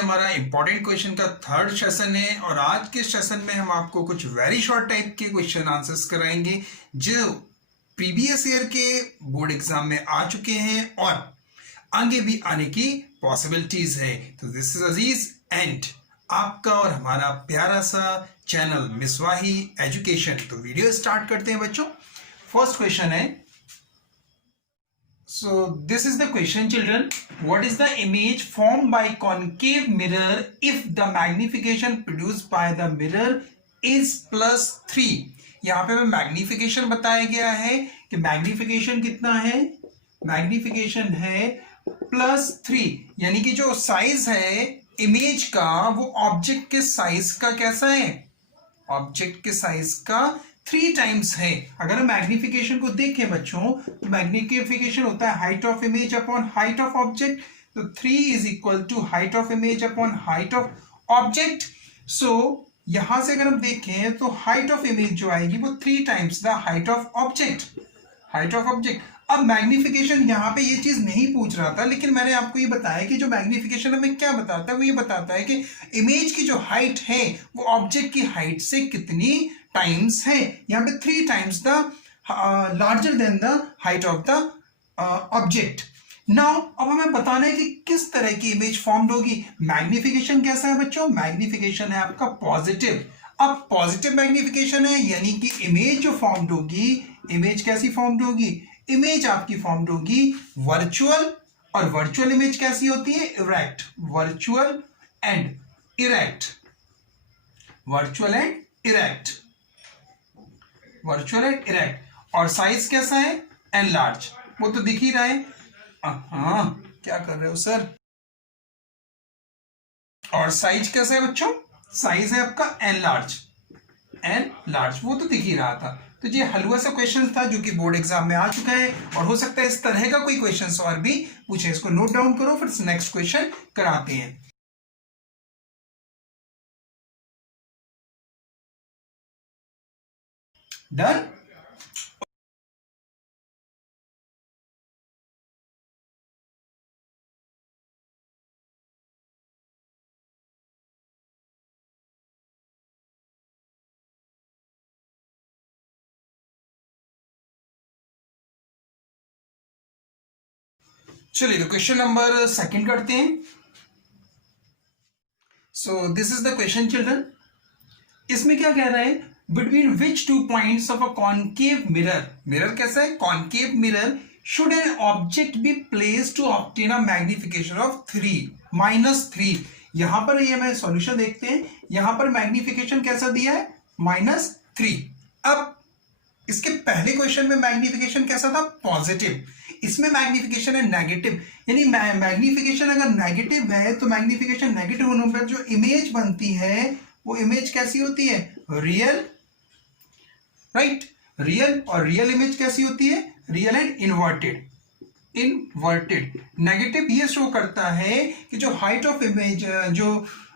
हमारा important question का third session है और आज के सेशन में हम आपको कुछ वेरी शॉर्ट टाइप के क्वेश्चन आंसर्स कराएंगे जो प्रीवियस ईयर के बोर्ड एग्जाम में आ चुके हैं और आगे भी आने की पॉसिबिलिटीज है। तो दिस इज अजीज एंड आपका और हमारा प्यारा सा चैनल मिसवाही एजुकेशन। तो वीडियो स्टार्ट करते हैं बच्चों। फर्स्ट क्वेश्चन है, so this is the question children, what is the image formed by concave mirror if the magnification produced by the mirror is +3। यहाँ पे मैग्निफिकेशन बताया गया है कि मैग्निफिकेशन कितना है, मैग्निफिकेशन है +3, यानी कि जो साइज है इमेज का वो ऑब्जेक्ट के साइज का कैसा है, ऑब्जेक्ट के साइज का 3 टाइम्स है। अगर हम मैग्निफिकेशन को देखें बच्चों तो मैग्निफिकेशन होता है height of image upon height of object. तो 3 is equal to height of image upon height of object. So यहां से अगर हम देखें तो हाइट ऑफ इमेज जो आएगी वो 3 times the height of object, height of object. अब मैग्निफिकेशन यहाँ पे ये चीज नहीं पूछ रहा था, लेकिन मैंने आपको ये बताया कि जो मैग्निफिकेशन हमें क्या बताता है वो ये बताता है कि इमेज की जो हाइट है वो ऑब्जेक्ट की हाइट से कितनी टाइम्स है। यहाँ पे 3 times the larger than the height of the object. Now अब हमें बताना है कि किस तरह की इमेज फॉर्म्ड होगी। मैग्निफिकेशन कैसा है बच्चों, मैग्निफिकेशन है आपका पॉजिटिव। अब पॉजिटिव मैग्निफिकेशन है यानी कि इमेज जो फॉर्म्ड होगी, इमेज कैसी फॉर्म्ड होगी, इमेज आपकी फॉर्म्ड होगी वर्चुअल। और वर्चुअल इमेज कैसी होती है, erect, virtual and erect, virtual and erect, virtual and erect. और साइज कैसा है, एनलार्ज, वो तो दिख ही रहा है। हाँ, क्या कर रहे हो सर। और साइज कैसा है बच्चों, साइज है आपका एनलार्ज, एनलार्ज, वो तो दिख ही रहा था। तो ये हलवा सा क्वेश्चन था जो कि बोर्ड एग्जाम में आ चुका है और हो सकता है इस तरह का कोई क्वेश्चन और भी पूछे। इसको नोट डाउन करो, फिर नेक्स्ट क्वेश्चन कराते हैं। डन। चलिए तो क्वेश्चन नंबर सेकंड करते हैं। So this is the question children. इसमें क्या कह रहा है, between which 2 points of a concave mirror, mirror कैसा है, concave mirror, should an object be placed to obtain a magnification of 3 -3। यहां पर ये हमें सॉल्यूशन देखते हैं। यहां पर मैग्निफिकेशन कैसा दिया है, -3। अब इसके पहले क्वेश्चन में मैग्निफिकेशन कैसा था, पॉजिटिव। इसमें मैग्निफिकेशन है नेगेटिव, यानी मैग्निफिकेशन अगर नेगेटिव है तो मैग्निफिकेशन नेगेटिव होने पर जो इमेज बनती है वो इमेज कैसी होती है, रियल, राइट, रियल। और रियल इमेज कैसी होती है, real and inverted, inverted. Negative ये शो करता है कि जो हाइट ऑफ इमेज, जो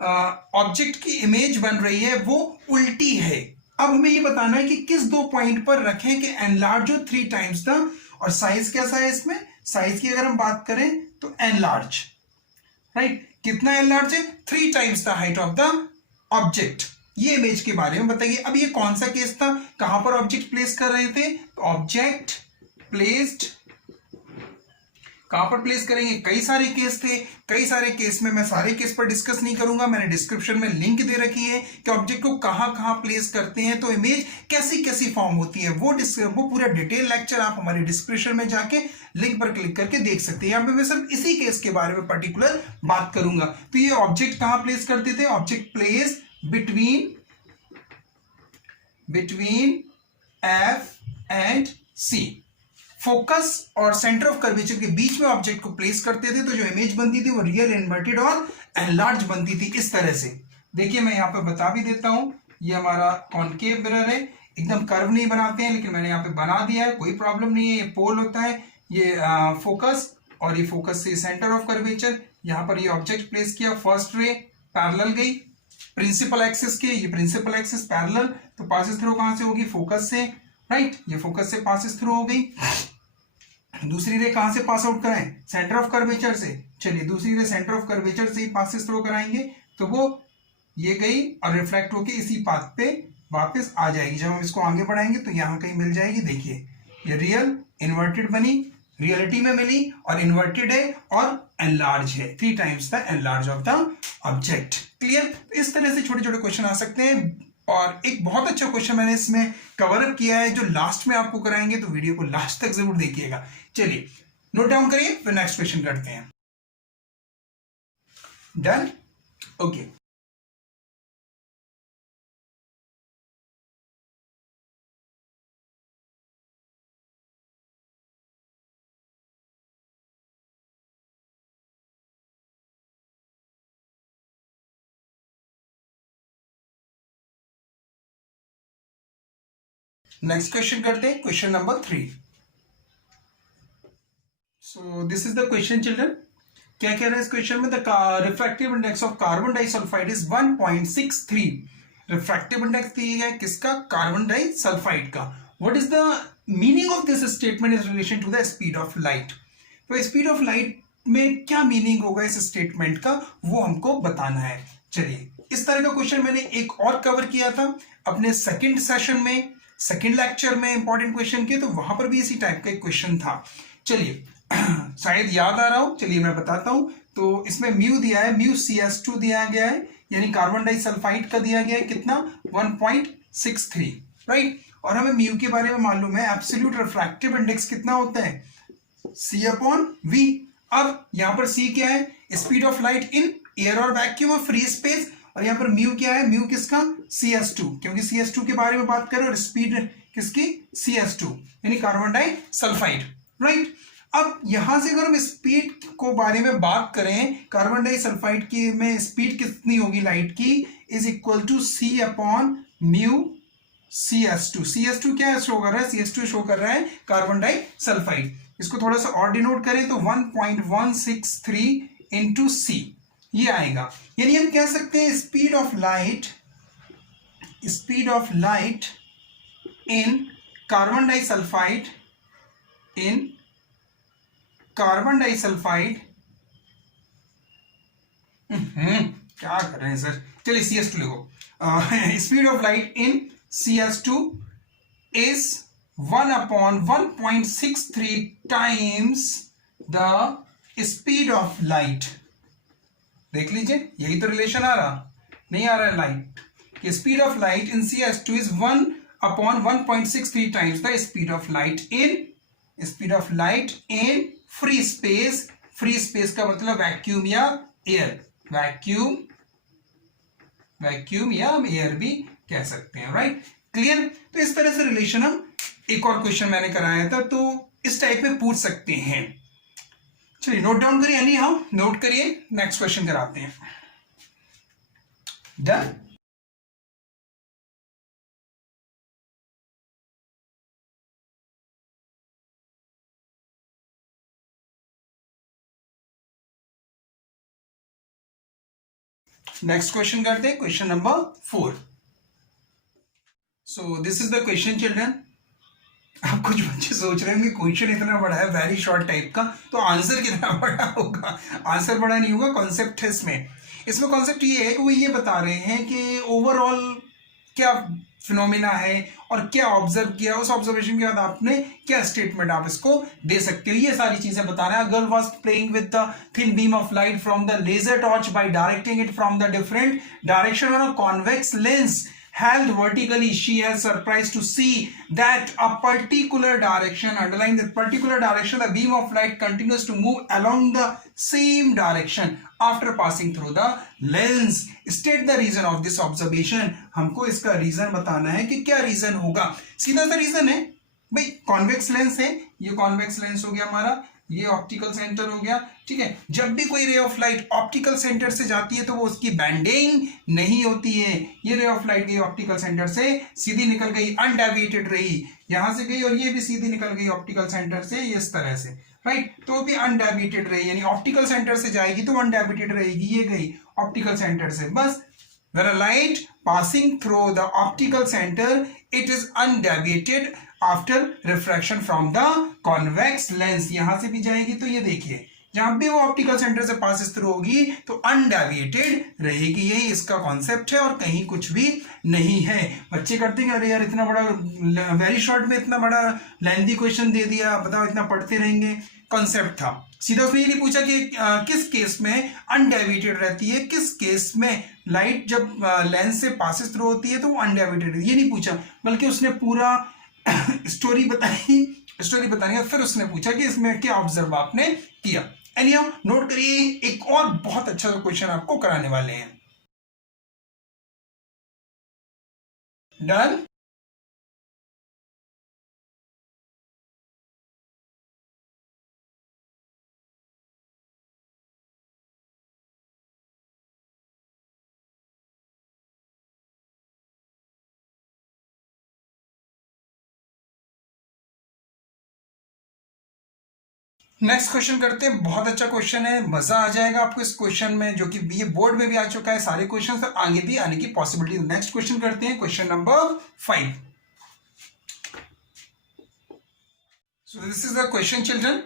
ऑब्जेक्ट की इमेज बन रही है वो उल्टी है। अब हमें ये बताना है कि किस 2 पॉइंट पर रखें कि एनलार्ज हो 3 टाइम्स द, और साइज कैसा है इसमें, साइज की अगर हम बात करें तो एनलार्ज, राइट, कितना एनलार्ज है, 3 times the height of the object. ये इमेज के बारे में बताइए। अब ये कौन सा केस था, कहां पर ऑब्जेक्ट प्लेस कर रहे थे, ऑब्जेक्ट प्लेस्ड, कहां पर प्लेस करेंगे, कई सारे केस थे, कई सारे केस में मैं सारे केस पर डिस्कस नहीं करूंगा, मैंने डिस्क्रिप्शन में लिंक दे रखी है कि ऑब्जेक्ट को कहां कहां प्लेस करते हैं तो इमेज कैसी कैसी फॉर्म होती है। वो पूरा डिटेल लेक्चर आप हमारे डिस्क्रिप्शन में जाके लिंक पर क्लिक करके देख सकते हैं। यहाँ पे मैं सिर्फ इसी केस के बारे में पर्टिकुलर बात करूंगा। तो ये ऑब्जेक्ट कहां प्लेस करते थे, object place between F and C, focus और सेंटर ऑफ कर्वेचर के बीच में ऑब्जेक्ट को प्लेस करते थे तो जो इमेज बनती थी वो रियल, इन्वर्टेड और एनलार्ज बनती थी इस तरह से। देखिए मैं यहाँ पे बता भी देता हूं, ये हमारा कॉनकेव मिरर है, एकदम कर्व नहीं बनाते हैं लेकिन मैंने यहाँ पे बना दिया है, कोई प्रॉब्लम नहीं है। ये पोल होता है, ये फोकस, और ये फोकस से सेंटर ऑफ कर्वेचर, यहाँ पर ये ऑब्जेक्ट प्लेस किया, फर्स्ट रे पैरेलल गई प्रिंसिपल एक्सिस के, ये प्रिंसिपल एक्सिस पैरेलल, तो पासेस थ्रू कहां से होगी, फोकस से, राइट, ये फोकस से पासेस थ्रू हो गई। दूसरी रे कहां से पास आउट कराएं? सेंटर ऑफ कर्वेचर से। चलिए दूसरी रे सेंटर ऑफ कर्वेचर से ही पासेस थ्रू कराएंगे, तो वो ये गई और रिफ्लेक्ट होके इसी पाथ पे वापस आ जाएगी। जब हम इसको आगे बढ़ाएंगे तो यहाँ कहीं मिल जाएगी। देखिए ये रियल इन्वर्टेड बनी, रियलिटी में मिली, और इन्वर्टेड है और एनलार्ज है, 3 times the enlarge of the object. Clear? इस तरह से छोटे छोटे क्वेश्चन आ सकते हैं। और एक बहुत अच्छा क्वेश्चन मैंने इसमें कवर अप किया है जो लास्ट में आपको कराएंगे, तो वीडियो को लास्ट तक जरूर देखिएगा। चलिए नोट डाउन करिए, फिर नेक्स्ट क्वेश्चन करते हैं। डन? ओके। नेक्स्ट क्वेश्चन करते हैं, question number 3। So this is the question children. क्या कह रहा है इस क्वेश्चन में? The refractive index of carbon disulphide is 1.63। Refractive index दिया गया किसका? कार्बन डाइसल्फाइड का। What is the meaning of this statement is relation to the speed of light. तो स्पीड ऑफ लाइट में क्या मीनिंग होगा इस स्टेटमेंट का, वो हमको बताना है। चलिए इस तरह का क्वेश्चन मैंने एक और कवर किया था अपने सेकंड सेशन में, सेकंड लेक्चर में इंपॉर्टेंट क्वेश्चन के, तो वहां पर भी इसी टाइप का एक क्वेश्चन था। चलिए शायद याद आ रहा हो, चलिए मैं बताता हूं। तो इसमें म्यू दिया है, म्यू CS2 दिया गया है, यानी कार्बन डाइसल्फाइड का दिया गया है कितना? 1.63, राइट। और हमें म्यू के बारे में मालूम है एब्सोल्यूट रिफ्रैक्टिव इंडेक्स कितना होता है? C/V। अब यहां पर C क्या है? Speed of light in air और वैक्यूम और फ्री स्पेस। और यहां पर म्यू क्या है? म्यू किसका? CS2, क्योंकि CS2 के बारे में बात करें, और स्पीड किसकी? CS2 यानी कार्बन डाइसल्फाइड, राइट। अब यहां से अगर हम स्पीड को बारे में बात करें, कार्बन डाइसल्फाइड की में स्पीड कितनी होगी लाइट की? Is equal to C/म्यू CS2। CS2 क्या शो कर रहा है? CS2 शो कर रहा है कार्बन डाइसल्फाइड। इसको थोड़ा सा और डिनोट करें तो 1.163 इंटू C ये आएगा। यानी हम कह सकते हैं speed of light in carbon disulphide क्या कर रहे हैं सर? चलिए CS2 लिखो। Speed of light in CS2 is 1/1.63 times the speed of light. देख लीजिए यही तो रिलेशन आ रहा, नहीं आ रहा है लाइट कि speed of light in CS2 is 1/1.63 times the speed of light in free space. Free space का मतलब वैक्यूम या एयर, वैक्यूम या एयर भी कह सकते हैं, राइट। क्लियर? तो इस तरह से रिलेशन हम, एक और क्वेश्चन मैंने कराया था तो इस टाइप में पूछ सकते हैं। चलिए नोट डाउन करिए, यानी हम नोट करिए, नेक्स्ट क्वेश्चन कराते हैं। डन? नेक्स्ट क्वेश्चन करते हैं, question number 4। So this is the question children. अब कुछ बच्चे सोच रहे होंगे क्वेश्चन इतना बड़ा है, वेरी शॉर्ट टाइप का, तो आंसर कितना बड़ा होगा? आंसर बड़ा नहीं होगा, कॉन्सेप्ट है इसमें कॉन्सेप्ट ये है कि वो ये बता रहे हैं कि ओवरऑल क्या फिनोमिना है और क्या ऑब्जर्व किया, उस ऑब्जर्वेशन के बाद आपने क्या स्टेटमेंट आप इसको दे सकते हो, ये सारी चीजें बता रहे हैं। Girl was playing with the thin beam of light from the laser torch by directing it from the different direction on a convex lens held vertically. She has surprised to see that a particular direction, underline that particular direction, the beam of light continues to move along the same direction after passing through the lens. State the reason of this observation. हमको इसका reason बताना है कि क्या reason होगा। सीधा सा reason है भाई, कॉन्वेक्स लेंस है, ये कॉन्वेक्स लेंस हो गया हमारा, ये ऑप्टिकल सेंटर हो गया, ठीक है। जब भी कोई ray of light optical centre से जाती है तो वो उसकी बैंडिंग नहीं होती है। ये रे ऑफ लाइट गई ऑप्टिकल सेंटर से, सीधी निकल गई, अनडेविएटेड रही, यहां से गई, और ये भी सीधी निकल गई ऑप्टिकल सेंटर से इस तरह से, राइट। तो भी अनडेविएटेड रही, यानी ऑप्टिकल सेंटर से जाएगी तो अनडेविएटेड रहेगी, ये गई ऑप्टिकल सेंटर से, बस। When a light passing through the optical center, it is undeviated after refraction from the convex lens. यहां से भी जाएगी तो ये देखिए जहां भी वो ऑप्टिकल सेंटर से पास थ्रू होगी तो अनडेविएटेड रहेगी। यही इसका कॉन्सेप्ट है और कहीं कुछ भी नहीं है। बच्चे करते हैं अरे यार इतना बड़ा वेरी शॉर्ट में इतना बड़ा लेंथी क्वेश्चन दे दिया, बताओ इतना पढ़ते रहेंगे। कॉन्सेप्ट था सीधा, उसने ये नहीं पूछा कि किस केस में अनडेविएटेड रहती है, किस केस में लाइट जब लेंस से पासिस थ्रू होती है तो वो अनडेविएटेड, ये नहीं पूछा, बल्कि उसने पूरा स्टोरी बतानी है। फिर उसने पूछा कि इसमें क्या ऑब्जर्व आपने किया। एनीहाउ नोट करिए, एक और बहुत अच्छा क्वेश्चन आपको कराने वाले हैं। डन। नेक्स्ट क्वेश्चन करते हैं। बहुत अच्छा क्वेश्चन है, मजा आ जाएगा आपको इस क्वेश्चन में, जो कि ये बोर्ड में भी आ चुका है। सारे क्वेश्चन तो आगे भी आने की पॉसिबिलिटी। नेक्स्ट क्वेश्चन करते हैं, question number 5। So this is the question children.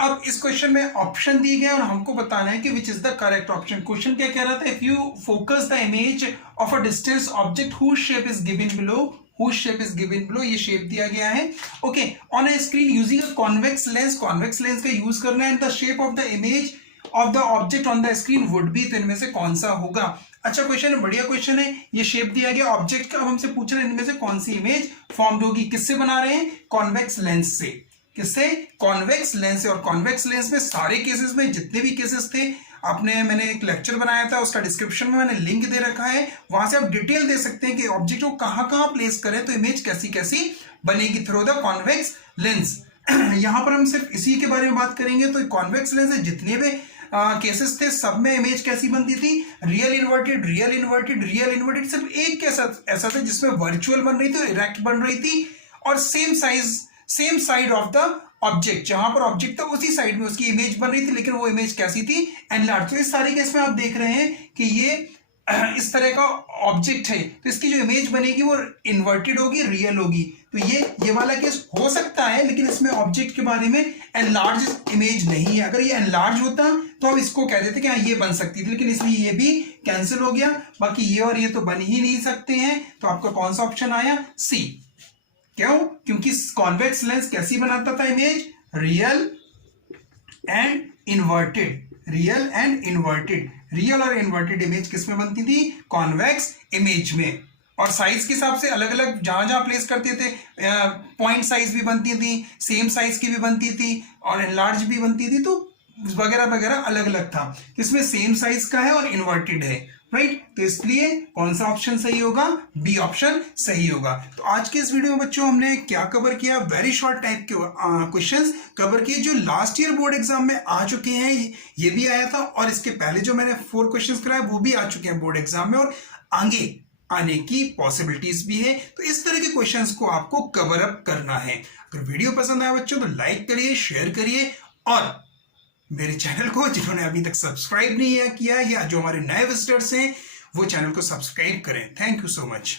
अब इस क्वेश्चन में ऑप्शन दिए गए और हमको बताना है कि which is the correct option. Question क्या कह रहा था, if you focus the image of a distance object whose shape is given below, whose shape is given below, ये शेप दिया गया है। Okay, on a screen using a convex lens, convex lens का use करना है, and the shape of the image of the object on the screen would be, तो इनमें से कौन सा होगा। अच्छा क्वेश्चन है, बढ़िया क्वेश्चन है। ये शेप दिया गया ऑब्जेक्ट का, अब हमसे पूछ रहे हैं इनमें से कौन सी इमेज फॉर्म्ड होगी। किससे बना रहे हैं, कॉन्वेक्स लेंस से। किससे, कॉन्वेक्स लेंस से। और कॉन्वेक्स लेंस में सारे केसेस में जितने भी केसेस थे मैंने एक लेक्चर बनाया था, उसका डिस्क्रिप्शन में मैंने लिंक दे रखा है, वहां से आप डिटेल दे सकते हैं कि ऑब्जेक्ट को कहां कहां प्लेस करें तो इमेज कैसी कैसी बनेगी थ्रू द कॉन्वेक्स लेंस। यहां पर हम सिर्फ इसी के बारे में बात करेंगे। तो कॉन्वेक्स लेंस से जितने भी केसेस थे सब में इमेज कैसी बनती थी, real inverted, real inverted, real inverted. सिर्फ एक केस ऐसा था जिसमें वर्चुअल बन रही थी, इरेक्ट बन रही थी, और same side of the object, जहां पर ऑब्जेक्ट था उसी साइड में उसकी इमेज बन रही थी, लेकिन वो इमेज कैसी थी, एनलार्ज। तो इस सारे केस में आप देख रहे हैं कि ये इस तरह का ऑब्जेक्ट है, तो इसकी जो इमेज बनेगी वो इन्वर्टेड होगी, रियल होगी। तो ये वाला केस हो सकता है, लेकिन इसमें ऑब्जेक्ट के बारे में एनलार्ज इमेज नहीं है। अगर ये एनलार्ज होता तो हम इसको कह देते कि हाँ ये बन सकती थी, लेकिन इसलिए ये भी कैंसिल हो गया। बाकी ये और ये तो बन ही नहीं सकते हैं। तो आपका कौन सा ऑप्शन आया, सी। क्यों, क्योंकि कॉन्वेक्स लेंस कैसी बनाता था image, real and inverted, real and inverted. Real और इन्वर्टेड इमेज किसमें बनती थी, कॉन्वेक्स इमेज में। और साइज के हिसाब से अलग अलग जहां जहां प्लेस करते थे, पॉइंट साइज भी बनती थी, सेम साइज की भी बनती थी, और एनलार्ज भी बनती थी, तो वगैरह वगैरह अलग अलग था। इसमें सेम साइज का है और इन्वर्टेड है, राइट। तो इसलिए कौन सा ऑप्शन सही होगा, बी ऑप्शन सही होगा। तो आज के इस वीडियो में बच्चों हमने क्या कवर किया, वेरी शॉर्ट टाइप के क्वेश्चंस कवर किए जो लास्ट ईयर बोर्ड एग्जाम में आ चुके हैं। ये भी आया था, और इसके पहले जो मैंने 4 क्वेश्चंस कराए वो भी आ चुके हैं बोर्ड एग्जाम में, और आगे आने की पॉसिबिलिटीज भी है। तो इस तरह के क्वेश्चंस को आपको कवर अप करना है। अगर वीडियो पसंद आया बच्चों तो लाइक करिए, शेयर करिए, और मेरे चैनल को जिन्होंने अभी तक सब्सक्राइब नहीं किया, या जो हमारे नए विजिटर्स हैं वो चैनल को सब्सक्राइब करें। Thank you so much.